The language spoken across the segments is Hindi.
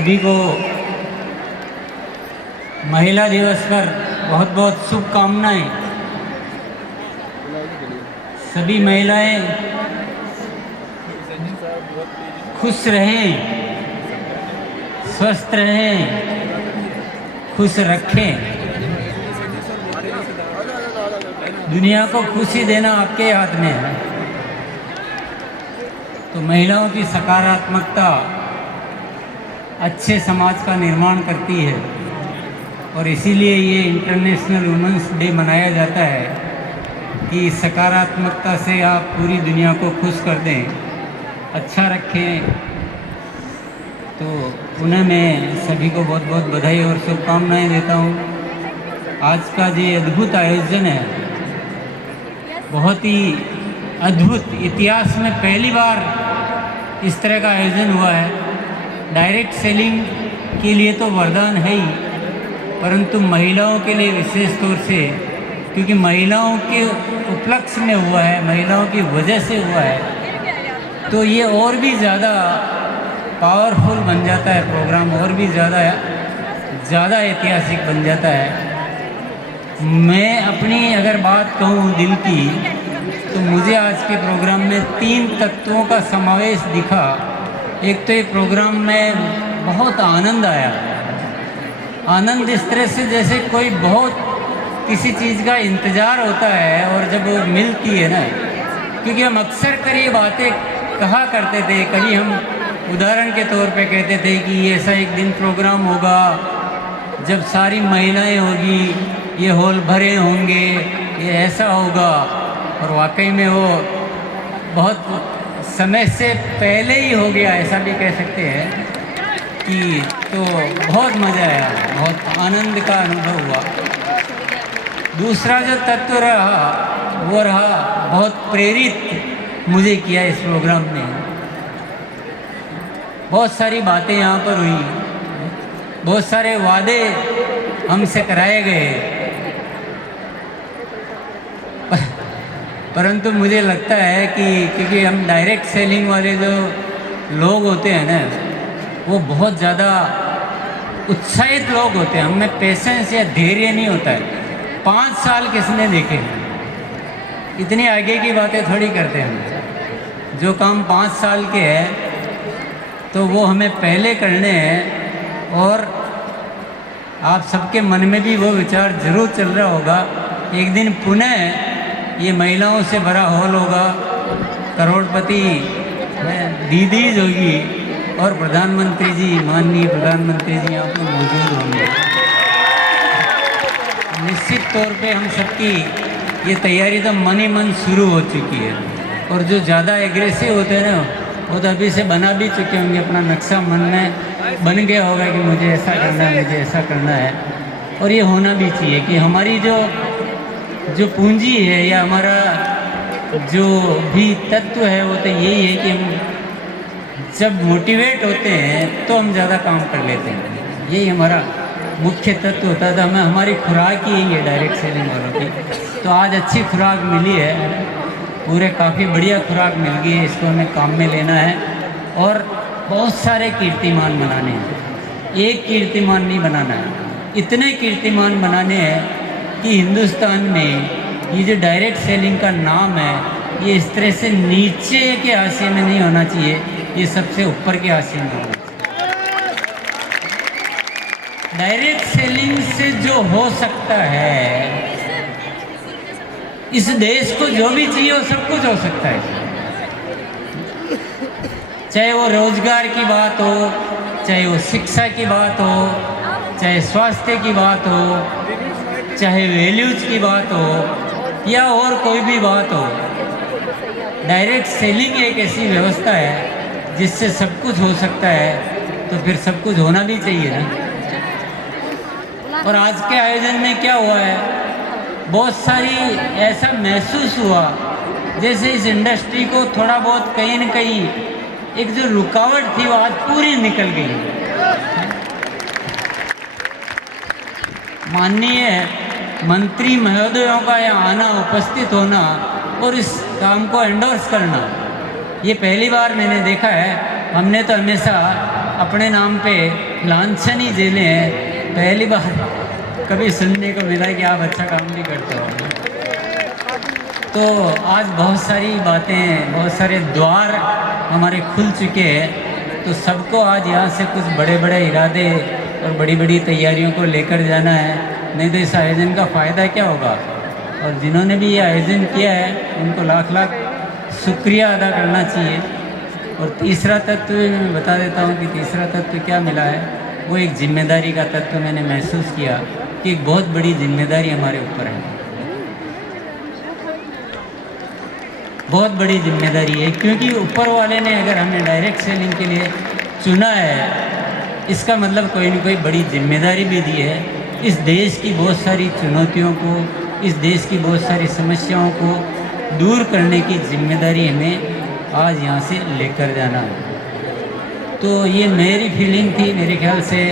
सभी को महिला दिवस पर बहुत बहुत शुभकामनाएं। सभी महिलाएं खुश रहें, स्वस्थ रहें, खुश रखें। दुनिया को खुशी देना आपके हाथ में है। तो महिलाओं की सकारात्मकता अच्छे समाज का निर्माण करती है और इसीलिए ये इंटरनेशनल वुमेंस डे मनाया जाता है कि सकारात्मकता से आप पूरी दुनिया को खुश कर दें, अच्छा रखें। तो पुनः मैं सभी को बहुत बहुत बधाई और शुभकामनाएं देता हूँ। आज का ये अद्भुत आयोजन है, बहुत ही अद्भुत। इतिहास में पहली बार इस तरह का आयोजन हुआ है। डायरेक्ट सेलिंग के लिए तो वरदान है ही, परंतु महिलाओं के लिए विशेष तौर से, क्योंकि महिलाओं के उपलक्ष्य में हुआ है, महिलाओं की वजह से हुआ है, तो ये और भी ज़्यादा पावरफुल बन जाता है प्रोग्राम, और भी ज़्यादा ऐतिहासिक बन जाता है। मैं अपनी अगर बात कहूँ दिल की, तो मुझे आज के प्रोग्राम में 3 तत्वों का समावेश दिखा। एक तो ये प्रोग्राम में बहुत आनंद आया। आनंद इस तरह से जैसे कोई बहुत किसी चीज़ का इंतज़ार होता है और जब वो मिलती है ना, क्योंकि हम अक्सर कर ये बातें कहा करते थे। कभी हम उदाहरण के तौर पे कहते थे कि ऐसा एक दिन प्रोग्राम होगा जब सारी महिलाएं होगी, ये हॉल भरे होंगे, ये ऐसा होगा। और वाकई में वो बहुत समय से पहले ही हो गया, ऐसा भी कह सकते हैं कि। तो बहुत मज़ा आया, बहुत आनंद का अनुभव हुआ। दूसरा जो तत्व रहा वो रहा, बहुत प्रेरित मुझे किया इस प्रोग्राम ने। बहुत सारी बातें यहाँ पर हुई, बहुत सारे वादे हमसे कराए गए, परंतु मुझे लगता है कि क्योंकि हम डायरेक्ट सेलिंग वाले जो लोग होते हैं ना, वो बहुत ज़्यादा उत्साहित लोग होते हैं। हमें पेशेंस या धैर्य नहीं होता है। 5 साल किसने देखे, इतनी आगे की बातें थोड़ी करते हैं। जो काम 5 साल के हैं तो वो हमें पहले करने हैं। और आप सबके मन में भी वो विचार जरूर चल रहा होगा, एक दिन पुनः ये महिलाओं से भरा हॉल होगा, करोड़पति दीदीज होगी और प्रधानमंत्री जी, माननीय प्रधानमंत्री जी यहाँ पर मौजूद होंगे। निश्चित तौर पे हम सबकी ये तैयारी तो मन ही मन शुरू हो चुकी है। और जो ज़्यादा एग्रेसिव होते हैं ना, वो तो अभी से बना भी चुके होंगे, अपना नक्शा मन में बन गया होगा कि मुझे ऐसा करना है, मुझे ऐसा करना है। और ये होना भी चाहिए कि हमारी जो पूंजी है या हमारा जो भी तत्व है वो तो यही है कि हम जब मोटिवेट होते हैं तो हम ज़्यादा काम कर लेते हैं। यही हमारा मुख्य तत्व होता था। हमें हमारी खुराक ही यही है डायरेक्ट सेलिंग वालों की। तो आज अच्छी खुराक मिली है, पूरे काफ़ी बढ़िया खुराक मिल गई है। इसको हमें काम में लेना है और बहुत सारे कीर्तिमान बनाने हैं। एक कीर्तिमान नहीं बनाना है, इतने कीर्तिमान बनाने हैं कि हिंदुस्तान में ये जो डायरेक्ट सेलिंग का नाम है, ये इस तरह से नीचे के हाशिए में नहीं होना चाहिए, ये सबसे ऊपर के हाशिए में होना चाहिए। डायरेक्ट सेलिंग से जो हो सकता है, इस देश को जो भी चाहिए वो सब कुछ हो सकता है। चाहे वो रोजगार की बात हो, चाहे वो शिक्षा की बात हो, चाहे स्वास्थ्य की बात हो, चाहे वैल्यूज की बात हो या और कोई भी बात हो। डायरेक्ट सेलिंग एक ऐसी व्यवस्था है जिससे सब कुछ हो सकता है, तो फिर सब कुछ होना भी चाहिए ना। और आज के आयोजन में क्या हुआ है, बहुत सारी ऐसा महसूस हुआ जैसे इस इंडस्ट्री को थोड़ा बहुत कहीं न कहीं एक जो रुकावट थी वो आज पूरी निकल गई। माननीय मंत्री महोदयों का यहाँ आना, उपस्थित होना और इस काम को एंडोर्स करना, ये पहली बार मैंने देखा है। हमने तो हमेशा अपने नाम पे लांछनी जेलें हैं, पहली बार कभी सुनने को मिला कि आप अच्छा काम भी करते हो। तो आज बहुत सारी बातें, बहुत सारे द्वार हमारे खुल चुके हैं। तो सबको आज यहाँ से कुछ बड़े बड़े इरादे और बड़ी बड़ी तैयारियों को लेकर जाना है, नहीं तो इस आयोजन का फ़ायदा क्या होगा। और जिन्होंने भी ये आयोजन किया है उनको लाख लाख शुक्रिया अदा करना चाहिए। और तीसरा तत्व मैं बता देता हूँ कि तीसरा तत्व क्या मिला है, वो एक जिम्मेदारी का तत्व मैंने महसूस किया कि एक बहुत बड़ी जिम्मेदारी हमारे ऊपर है, बहुत बड़ी जिम्मेदारी है। क्योंकि ऊपर वाले ने अगर हमें डायरेक्ट सेलिंग के लिए चुना है, इसका मतलब कोई न कोई बड़ी जिम्मेदारी भी दी है। इस देश की बहुत सारी चुनौतियों को, इस देश की बहुत सारी समस्याओं को दूर करने की जिम्मेदारी हमें आज यहाँ से लेकर जाना है। तो ये मेरी फीलिंग थी, मेरे ख्याल से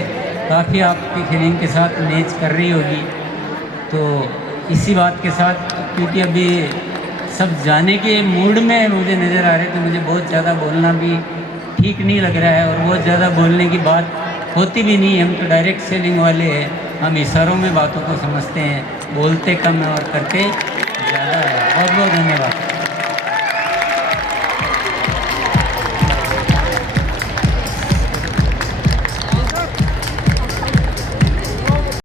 काफ़ी आपकी फीलिंग के साथ मैच कर रही होगी। तो इसी बात के साथ, क्योंकि अभी सब जाने के मूड में मुझे नज़र आ रहे, तो मुझे बहुत ज़्यादा बोलना भी ठीक नहीं लग रहा है और बहुत ज़्यादा बोलने की बात होती भी नहीं। हम तो डायरेक्ट सेलिंग वाले हैं, हम इशारों में बातों को समझते हैं, बोलते कम और करते ज़्यादा है। बहुत बहुत धन्यवाद।